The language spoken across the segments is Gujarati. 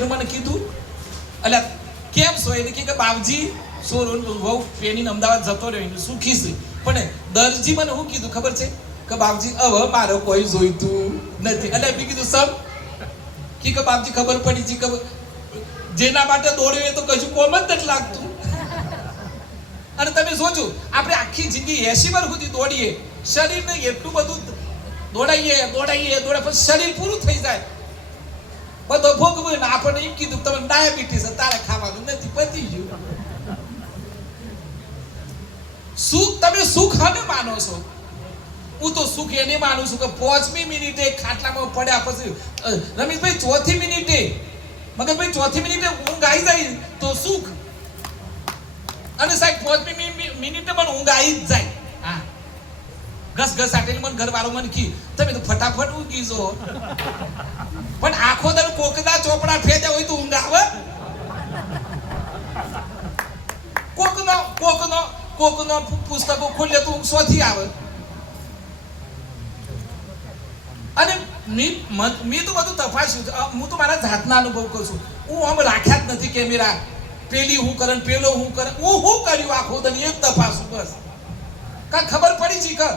બેઠું મને કીધું એટલે કેમ છો એને કે બાપજી સોરોન બહુ પેની અમદાવાદ જતો રહ્યો એને સુખી છે પણ દરજી મને શું કીધું ખબર છે કે બાપજી હવે મારો કોઈ જોઈતું નથી એટલે મેં કીધું સમ કે બાપજી ખબર પડી છે કે જેના માટે દોડ્યો એ તો કશું કોમ જ નથી લાગતું અને તમે જોજો આપણે આખી જિંદગી 80 વર્ષ સુધી દોડીએ શરીરને એટલું બધું દોડાઈએ પણ શરીર પૂરું થઈ જાય બધો ભોગવું ને આપણને એમ કીધું તમે ડાયાબિટીસ તારે ખાવાનું નથી પતી ગયું સુખ તમે સુખ હને માનો છો હું તો સુખ એને માનું છું કે 5મી મિનિટે ખાટલામાં પડ્યા પછી રમેશભાઈ 4થી મિનિટે મગનભાઈ 4થી મિનિટે ઊંઘ આવી જાય તો સુખ અને સાહેબ 5મી મિનિટે પણ ઊંઘ આવી જ જાય હા ઘસ આટેલી મને ઘરવાળો મને કી તમે તો ફટાફટ ઊંઘી જો પણ આખો દર કોકના ચોપડા ફેદ્યા હોય તો ઊંઘ આવે કોકનો પુસ્તકો ખોલે તો ઊંઘ સોથી આવે અને મેં તો બધું તપાસ્યું હું તો મારા જાતના અનુભવ કરું છું હું આમ રાખ્યા જ નથી કેમેરા પેલી હું કરે પેલો હું કરે હું કર્યું આખો દર એક તપાસું બસ કા ખબર પડી છે કે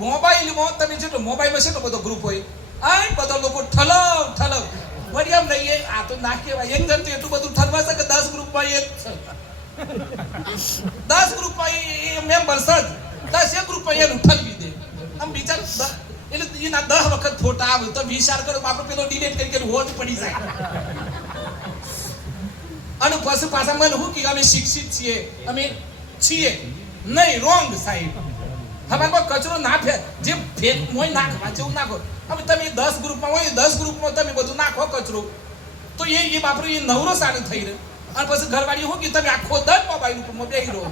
મોબાઈલમાં તમે જેટલો મોબાઈલમાં છે તો બધો ગ્રુપ હોય આ બધા લોકો ઠલવ વળી આમ નહીં આ તો ના કહેવાય એક જણ તો એટલું બધું ઠલવા છે કે 10 ગ્રુપમાં એક 10 ગ્રુપમાં એ મેમ્બર્સ જ 10 એક ગ્રુપમાં એનું ઠલવી દે આમ વિચાર એટલે એના 10 વખત ફોટા આવે તો વિચાર કરો આપણે પેલો ડિલીટ કરી કે હોજ પડી જાય અને પછી પાછા મને શું કે અમે શિક્ષિત છીએ અમે છીએ નહીં રોંગ સાહેબ હમારમાં કચરો ના જે ફેક મોય નાખવા જેવું નાખો હવે તમે 10 ગ્રુપમાં હોય 10 ગ્રુપમાં તમે બધું નાખો કચરો તો એ બાપરો એ નવરો સાડો થઈ રહ્યો અને પછી ઘરવાળી શું કે તમે આખો દર મોબાઈલ ઉપર બેહી રહો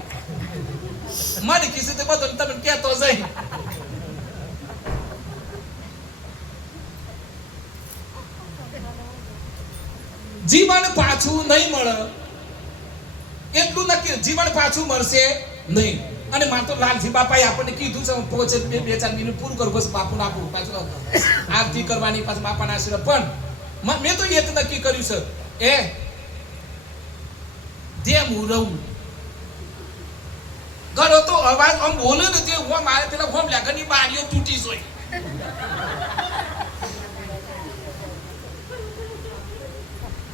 મને કીધું તે બધું તમે કહેતો જઈ જીવન પાછું નહીં મળે એટલું નક્કી જીવન પાછું મળશે નહીં અને માતો લાલજી બાપાએ આપણને કીધું છે પહોંચે 2-4 મિનિટ પૂરું કરું બસ બાપુને આપું પાછું આરતી કરવાની પાછું બાપાના આશીર્વાદ પણ મેં તો એક નક્કી કર્યું છે એ જેમ હું રહું ઘરો તો અવાજ આમ બોલે ને તે હું મારે પેલા હોમ લાગની બારીઓ તૂટી જોઈ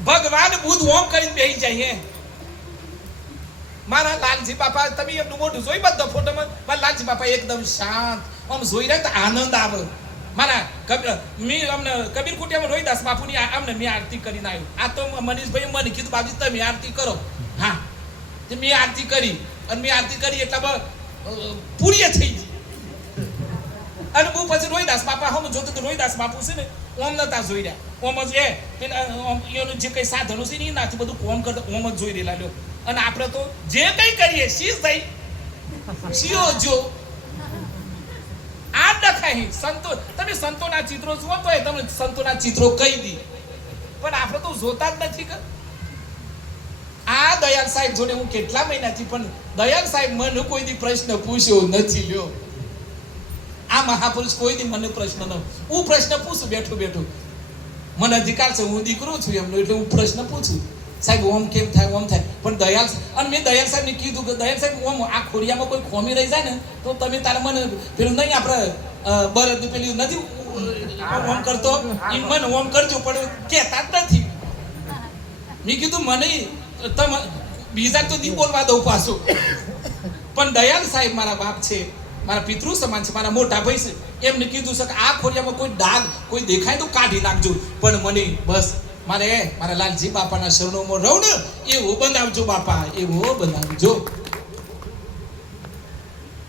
ભગવાન બુદ્ધ ઓમ કરીને બેહી જાય મારા લાલજી બાપા તમે એમનું મોઢું જોઈ બધા ફોટોમાં મારા લાલજી બાપા એકદમ શાંત આમ જોઈ રહ્યા તો આનંદ આવે મારા કબીર કુટિયામાં રોહિદાસ બાપુની અમને મેં આરતી કરીને આવ્યું આ તો મનીષભાઈ મને કીધું બાપજી તમે આરતી કરો હા તે મેં આરતી કરી અને મેં આરતી કરી એટલા પૂરી થઈ ગઈ અને હું પછી રોહિદાસ બાપા હમ જોતો તો રોહિદાસ બાપુ છે ને ઓમ નતા જોઈ રહ્યા ઓમ જ પેલા એનું જે કઈ સાધનો છે ને એનાથી બધું કોમ કરતા ઓમ જ જોઈ રહેલા લ્યો અને આપણે તો જે કઈ કરીએ શીશ થઈ શીઓ જો આ દેખાય સંતો તમે સંતોના ચિત્રો જુઓ તો તમે સંતોના ચિત્રો કહી દી પણ આપણે તો જોતા જ નથી કે આ દયાલ સાહેબ જોડે હું કેટલા મહિનાથી પણ દયાલ સાહેબ મને કોઈ દી પ્રશ્ન પૂછ્યો નથી લ્યો આ મહાપુરુષ કોઈ દી મને પ્રશ્ન ન હું પ્રશ્ન પૂછું બેઠું મને અધિકાર છે હું દીકરો છું એમનો એટલે હું પ્રશ્ન પૂછું સાહેબ ઓમ કેમ થાય ઓમ થાય પણ દયાલ અને મેં દયાલ સાહેબને કીધું કે દયાલ સાહેબ ઓમ આ ખોડિયામાં કોઈ ખોમી રહી જાય ને તો તમે તારે મને પેલું નહીં આપણે બરદ પેલું નથી ઓમ કરતો એ મને ઓમ કરજો પણ કહેતા જ નથી મેં કીધું મને તમે બીજા તો નહીં બોલવા દઉં પાછું પણ દયાલ સાહેબ મારા બાપ છે મારા પિતૃ સમાન છે મારા મોટા ભાઈ છે એમને કીધું છે કે આ ખોડિયામાં કોઈ ડાઘ કોઈ દેખાય તો કાઢી નાખજો પણ મને બસ મારા લાલજી બાપાના શરણોમાં રહું ને એવો બનાવજો બાપા એવો બનાવજો